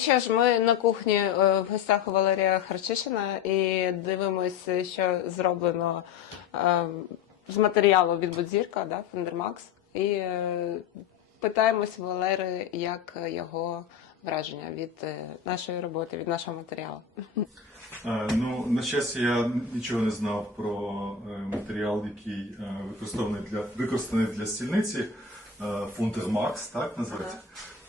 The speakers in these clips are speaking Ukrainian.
що ж, ми на кухні е, в гостях у Валерія Харчишина і дивимося, що зроблено е, з матеріалу від Будзірка, да, Фендермакс. І е, питаємось Валери, як його враження від нашої роботи, від нашого матеріалу. Ну, на щастя, я нічого не знав про матеріал, який використаний для використаний для стільниці. Фунтер Макс, так називається. Е,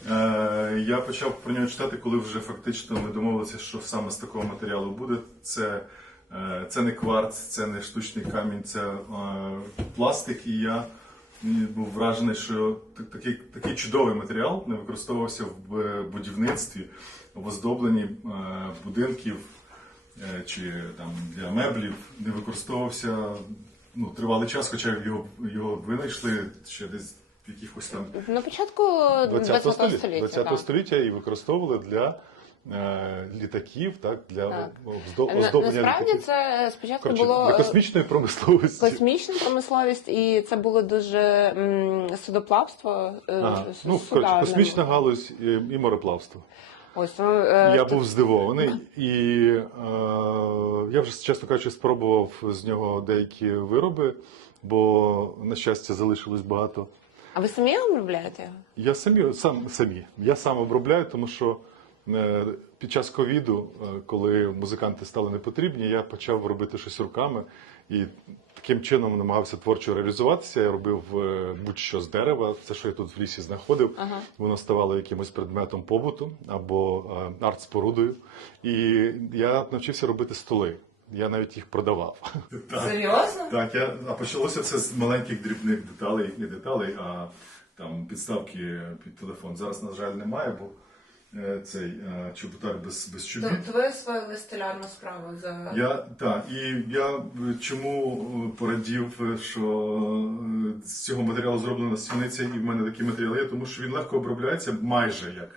Я почав про нього читати, коли вже фактично ми домовилися, що саме з такого матеріалу буде. Це, е, це не кварц, це не штучний камінь, це е, пластик. І я був вражений, що такий, такий чудовий матеріал не використовувався в е, будівництві, в оздобленні е, будинків е, чи там для меблів не використовувався ну, тривалий час, хоча його, його винайшли ще десь якихось там. На початку 20 20 століття, століття. 20 так. століття і використовували для е, літаків, так, для Так. оздоблення Насправді літаків. це спочатку Коротше, було для космічної промисловості. космічна промисловість, і це було дуже м, судоплавство. е, Ага. Ну, коротше, космічна галузь і, і мореплавство. Ось ну, е, Я був здивований, і е, я вже, чесно кажучи, спробував з нього деякі вироби, бо, на щастя, залишилось багато. А ви самі обробляєте його? Я самі, сам, самі. Я сам обробляю, тому що е, під час ковіду, е, коли музиканти стали непотрібні, я почав робити щось руками і таким чином намагався творчо реалізуватися. Я робив е, будь-що з дерева, все, що я тут в лісі знаходив, Ага. воно ставало якимось предметом побуту або е, арт-спорудою. І я навчився робити столи. Я навіть їх продавав. Так, Серйозно? так я, а почалося це з маленьких дрібних деталей, не деталей, а там підставки під телефон. Зараз, на жаль, немає, бо е, цей е, чоботар без, без чобіт. Тобто ви освоїли столярну справу за Я так, і я е, чому е, порадів, е, що е, з цього матеріалу зроблена стільниця, і в мене такий матеріал є, тому що він легко обробляється майже як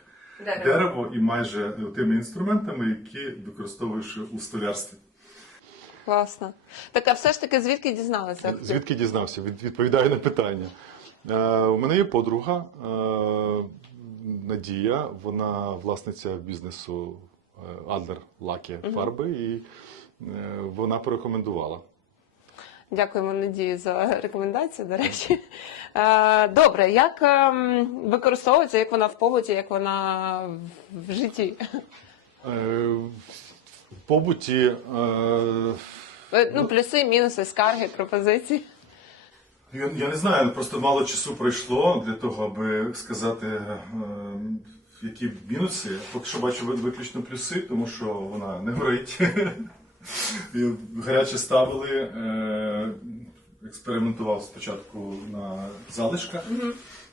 дерево. дерево і майже тими інструментами, які використовуєш у столярстві. Класно. Так, а все ж таки звідки дізналися? Звідки дізнався? Від, відповідаю на питання. Е, у мене є подруга е, Надія, вона власниця бізнесу е, Adler Лаки фарби, і е, вона порекомендувала. Дякуємо Надії за рекомендацію, до речі. Е, Добре, як ем, використовується, як вона в побуті, як вона в- в житті? Е, в побуті е, Е, Ну, плюси, мінуси, скарги, пропозиції. Я, я не знаю, просто мало часу пройшло для того, аби сказати, е, які мінуси. Поки що бачу виключно плюси, тому що вона не горить. І Гаряче ставили. е, Експериментував спочатку на залишках,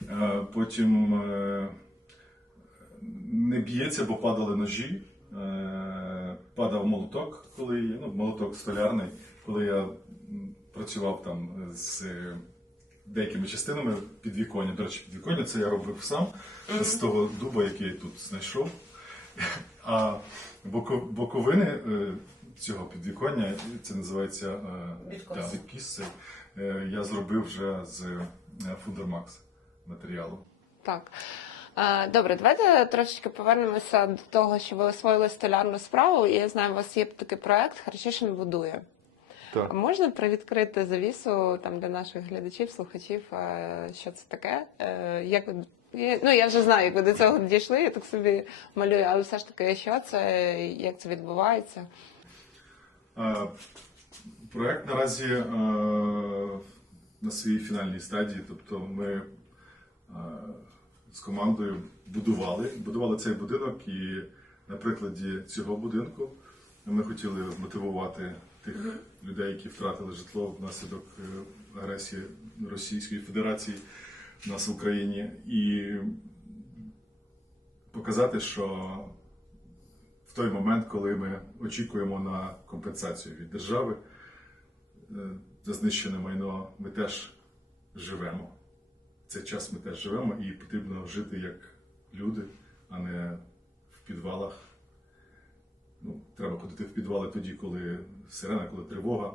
е, потім е, не б'ється, бо падали ножі. Е, Падав молоток, коли ну, молоток столярний, коли я працював там з е, деякими частинами підвіконня. До речі, підвіконня це я робив сам з того дуба, який я тут знайшов. А боковини е, цього підвіконня, це називається е, да, відкіс е, я зробив вже з Фундермакс матеріалу. Так. Добре, давайте трошечки повернемося до того, що ви освоїли столярну справу. І я знаю, у вас є такий проект Харчишин будує. Так. можна привідкрити завісу там для наших глядачів, слухачів, що це таке? Е, Як ви ну я вже знаю, як ви до цього дійшли, я так собі малюю, але все ж таки, що це, як це відбувається? Е, Проект наразі е, на своїй фінальній стадії, тобто ми з командою будували, будували цей будинок, і на прикладі цього будинку ми хотіли мотивувати тих людей, які втратили житло внаслідок е, агресії Російської Федерації в нас в Україні, і показати, що в той момент, коли ми очікуємо на компенсацію від держави е, за знищене майно, ми теж живемо. Цей час ми теж живемо і потрібно жити як люди, а не в підвалах. Ну, треба ходити в підвали тоді, коли сирена, коли тривога,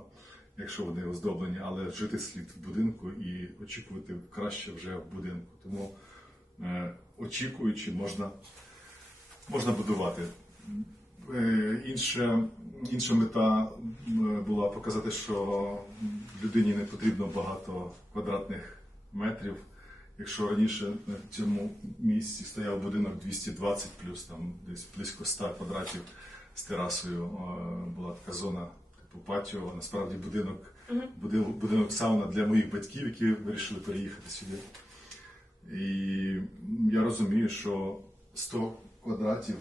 якщо вони оздоблені, але жити слід в будинку і очікувати краще вже в будинку. Тому, е, очікуючи, можна можна будувати. Е, Інша, інша мета була показати, що людині не потрібно багато квадратних метрів. Якщо раніше на цьому місці стояв будинок 220 плюс там десь близько 100 квадратів з терасою, була така зона типу патіо, а насправді будинок, будинок, будинок сауна для моїх батьків, які вирішили переїхати сюди. І я розумію, що 100 квадратів,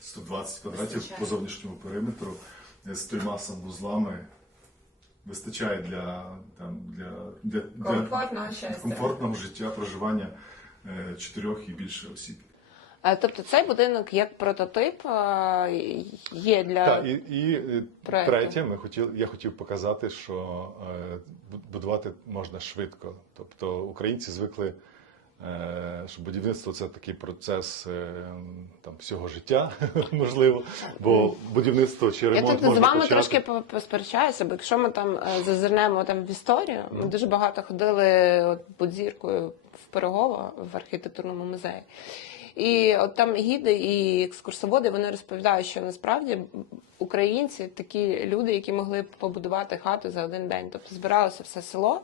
120 квадратів Вистачає. по зовнішньому периметру з трьома санвузлами вистачає для, там, для, для, для Комфортного для комфортного життя, проживання е, чотирьох і більше осіб. Е, Тобто цей будинок як прототип е, є для Так, і, і проекту. третє, ми хотіли, я хотів показати, що е, будувати можна швидко. Тобто українці звикли, що будівництво це такий процес е, там, всього життя, можливо, бо будівництво чи Я ремонт можна з вами почати. трошки по- посперечаюся, бо якщо ми там е, зазирнемо там в історію, ми дуже багато ходили от будзіркою в Пирогово в архітектурному музеї. І от там гіди і екскурсоводи вони розповідають, що насправді українці такі люди, які могли побудувати хату за один день. Тобто збиралося все село.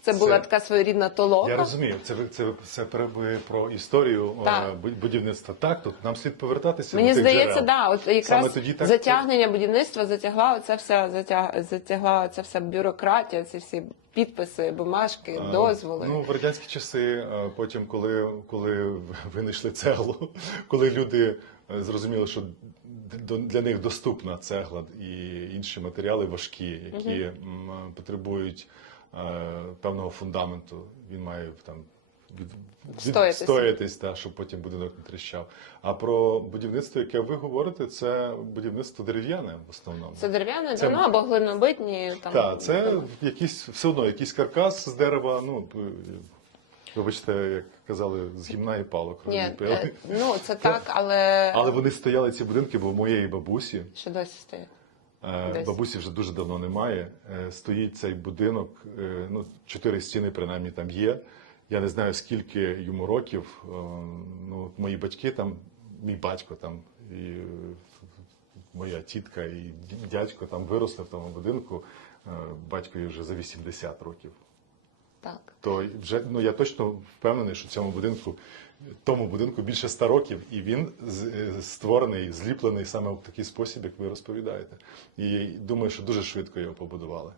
Це була така своєрідна толока. Я розумію, це це, це перебує про історію е, Так. бу- будівництва. Так, тут нам слід повертатися Мені до тих здається, джерел. да, от Саме якраз тоді так затягнення будівництва затягла оце все, затяг, затягла ця вся бюрократія, ці всі підписи, бумажки, дозволи. Ну, в радянські часи, е, потім, коли, коли винайшли цеглу, коли люди е, зрозуміли, що для них доступна цегла і інші матеріали важкі, які угу. потребують е, певного фундаменту. Він має там від, Встоятися. та, щоб потім будинок не тріщав. А про будівництво, яке ви говорите, це будівництво дерев'яне в основному. Це дерев'яне Це- або глинобитні там. Так, це якийсь все одно якийсь каркас з дерева. Ну вибачте, як казали, з гімна і палок Ні, е, ну це так, але, Але вони стояли ці будинки, бо в моєї бабусі. що досі стоїть. е, Десь. Бабусі вже дуже давно немає. е, Стоїть цей будинок, ну чотири стіни принаймні там є. Я не знаю скільки йому років. е, Ну, мої батьки там, мій батько там і е, моя тітка і дядько там виросли в тому будинку. Е, Батькові вже за 80 років. Так. То вже ну я точно впевнений, що цьому будинку, тому будинку більше 100 років, і він створений, зліплений саме в такий спосіб, як ви розповідаєте. І думаю, що дуже швидко його побудували.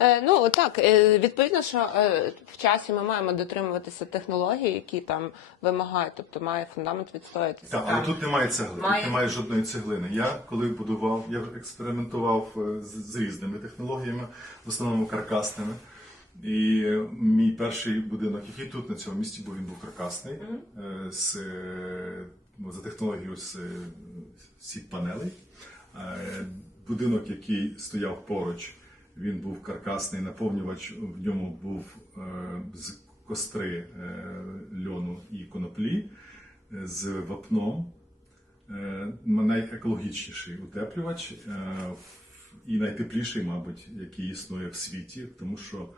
Е, ну так, е, відповідно, що е, в часі ми маємо дотримуватися технологій, які там вимагають, тобто має фундамент відстоятися. Так, але тут немає цегли, Має. тут немає жодної цеглини. Я коли будував, я експериментував з, з різними технологіями, в основному каркасними. І мій перший будинок, який тут на цьому місці був, він був каркасний е, з, е, ну, за технологією з сіт панелей. Будинок, який стояв поруч, він був каркасний, наповнювач в ньому був е, з костри е, льону і коноплі е, з вапном. Найекологічніший утеплювач і найтепліший, мабуть, який існує в світі, тому що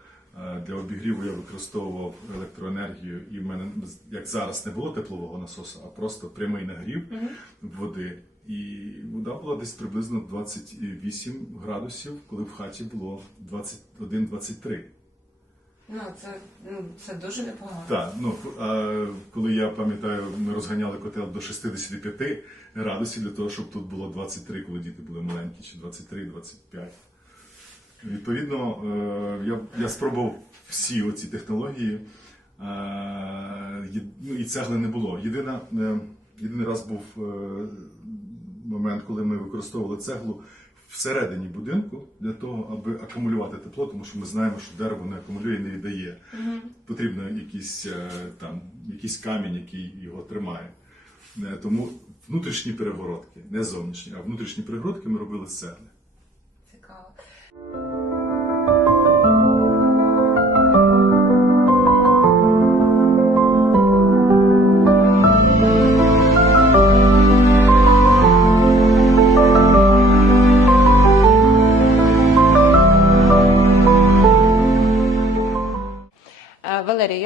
для обігріву я використовував електроенергію, і в мене як зараз не було теплового насосу, а просто прямий нагрів води. І вода була десь приблизно 28 градусів, коли в хаті було 21-23. Ну це ну це дуже непогано. Так, ну а коли я пам'ятаю, ми розганяли котел до 65 градусів для того, щоб тут було 23, коли діти були маленькі, чи 23-25. Відповідно, е, я, я спробував всі оці технології, е, ну, і цегли не було. Єдина, е, єдиний раз був момент, коли ми використовували цеглу всередині будинку для того, аби акумулювати тепло, тому що ми знаємо, що дерево не акумулює і не віддає. Потрібно якийсь, е, там, якийсь камінь, який його тримає. Е, Тому внутрішні перегородки, не зовнішні, а внутрішні перегородки ми робили з цегли.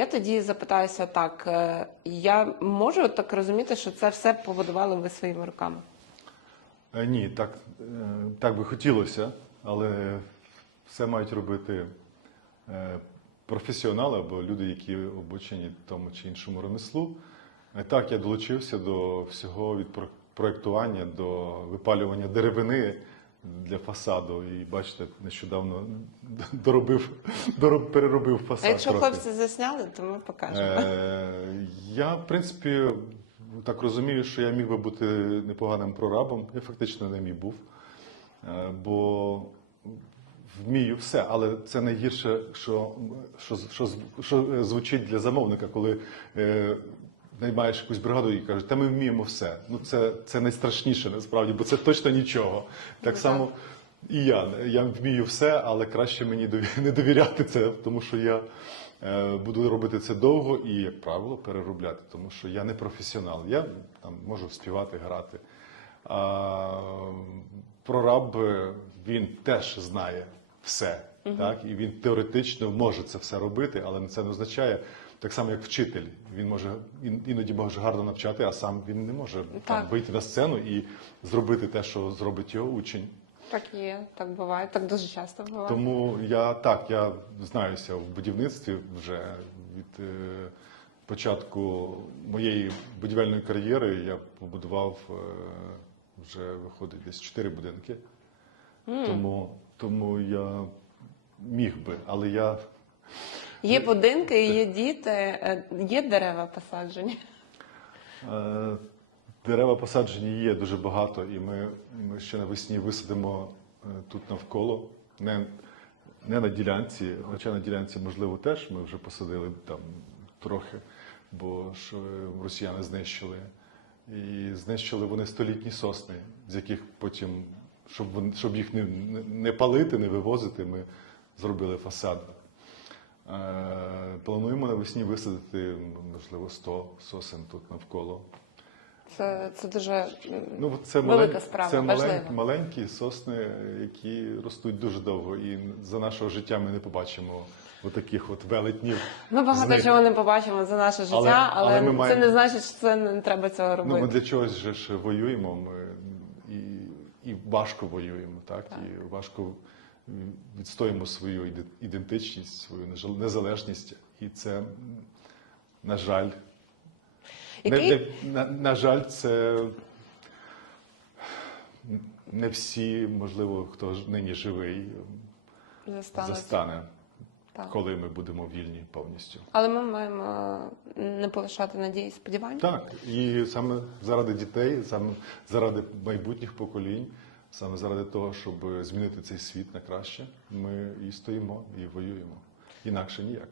Тоді запитаюся так. е, Я можу так розуміти, що це все побудували ви своїми руками? Е, Ні, так, е, так би хотілося, але все мають робити професіонали або люди, які обучені тому чи іншому ремеслу. Так, я долучився до всього від про- проектування до випалювання деревини для фасаду. І бачите, нещодавно доробив, дороб, переробив фасад. А якщо трохи. хлопці засняли, то ми покажемо. Е, я, в принципі, так розумію, що я міг би бути непоганим прорабом. Я фактично ним і був. Е, Бо вмію все, але це найгірше, що, що, що, що звучить для замовника, коли е, наймаєш якусь бригаду і кажуть, та ми вміємо все. Ну це, це найстрашніше насправді, бо це точно нічого. Так Ну, само і я. Я вмію все, але краще мені не довіряти це, тому що я е, буду робити це довго і, як правило, переробляти, тому що я не професіонал. Я там можу співати, грати. А прораб е, він теж знає все, так і він теоретично може це все робити, але це не означає. Так само, як вчитель, він може іноді може гарно навчати, а сам він не може там, вийти на сцену і зробити те, що зробить його учень. Так є, так буває, так дуже часто буває. Тому я так, я знаюся в будівництві вже від е, початку моєї будівельної кар'єри. Я побудував е, вже виходить десь чотири будинки. Тому, тому я міг би, але я Є будинки, є діти, е, є дерева посаджені. Е, Дерева посаджені є дуже багато, і ми, ми ще навесні висадимо е, тут навколо. Не, не на ділянці, хоча на ділянці, можливо, теж ми вже посадили там трохи, бо ж росіяни знищили. І знищили вони столітні сосни, з яких потім, щоб, щоб їх не, не палити, не вивозити, ми зробили фасад. Е, Плануємо навесні висадити, можливо, 100 сосен тут навколо. Це, це дуже Ну, це велика малень- справа, це малень- маленькі сосни, які ростуть дуже довго, і за нашого життя ми не побачимо отаких от велетнів. Ми багато них. чого не побачимо за наше життя, Але- але, але це маємо- не значить, що це не треба цього Ну, робити. ми для чогось же ж воюємо, ми і, і важко воюємо, так? Так. І важко відстоїмо свою ідентичність, свою незалежність. І це, на жаль, Який- не, не, на, на жаль, це не всі, можливо, хто нині живий, Застанеться. застане, Так. коли ми будемо вільні повністю. Але ми маємо не полишати надії і сподівань. Так, і саме заради дітей, саме заради майбутніх поколінь, саме заради того, щоб змінити цей світ на краще, ми і стоїмо, і воюємо. Інакше ніяк.